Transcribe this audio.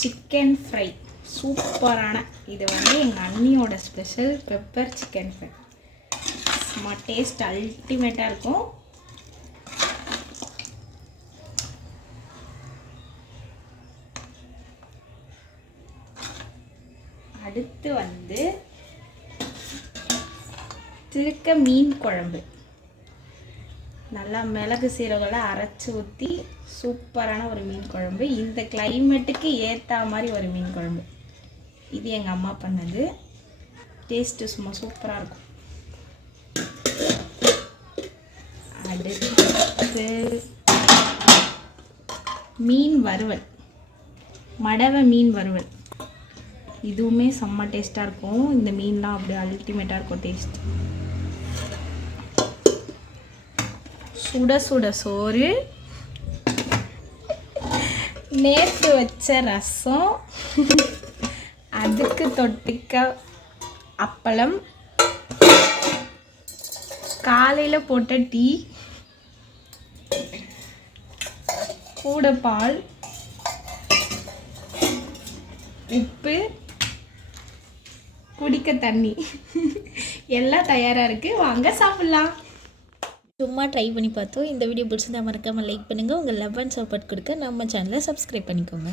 Chicken fry சூப்பரான, இது வந்து எங்கள் அண்ணியோட ஸ்பெஷல் பெப்பர் சிக்கன் ஃப்ரை. சும்மா டேஸ்ட் அல்டிமேட்டாக இருக்கும். அடுத்து வந்து திருக்க மீன் குழம்பு. நல்லா மிளகு சீரகெல்லாம் அரைச்சி ஊற்றி சூப்பரான ஒரு மீன் குழம்பு. இந்த கிளைமேட்டுக்கு ஏற்ற மாதிரி ஒரு மீன் குழம்பு. இது எங்கள் அம்மா பண்ணது. டேஸ்ட்டு சும்மா சூப்பராக இருக்கும். அடுத்து மீன் வறுவல், மடவை மீன் வறுவல். இதுவுமே செம்ம டேஸ்ட்டாக இருக்கும். இந்த மீன்லாம் அப்படியே அல்டிமேட்டாக இருக்கும் டேஸ்ட். சுட சுட சோறு, நேற்று வச்ச ரசம், அதுக்கு தொட்டுக்க அப்பளம், காலையில் போட்ட டீ, கூட பால், உப்பு, குடிக்க தண்ணி எல்லாம் தயாராக இருக்குது. வாங்க சாப்பிட்லாம். சும்மா ட்ரை பண்ணி பார்த்தோம். இந்த வீடியோ பிடிச்சிருந்தா மறக்காமல் லைக் பண்ணுங்கள். உங்கள் லவ் அண்ட் சப்போர்ட் கொடுக்க நம்ம சேனலை சப்ஸ்கிரைப் பண்ணிக்கோங்க.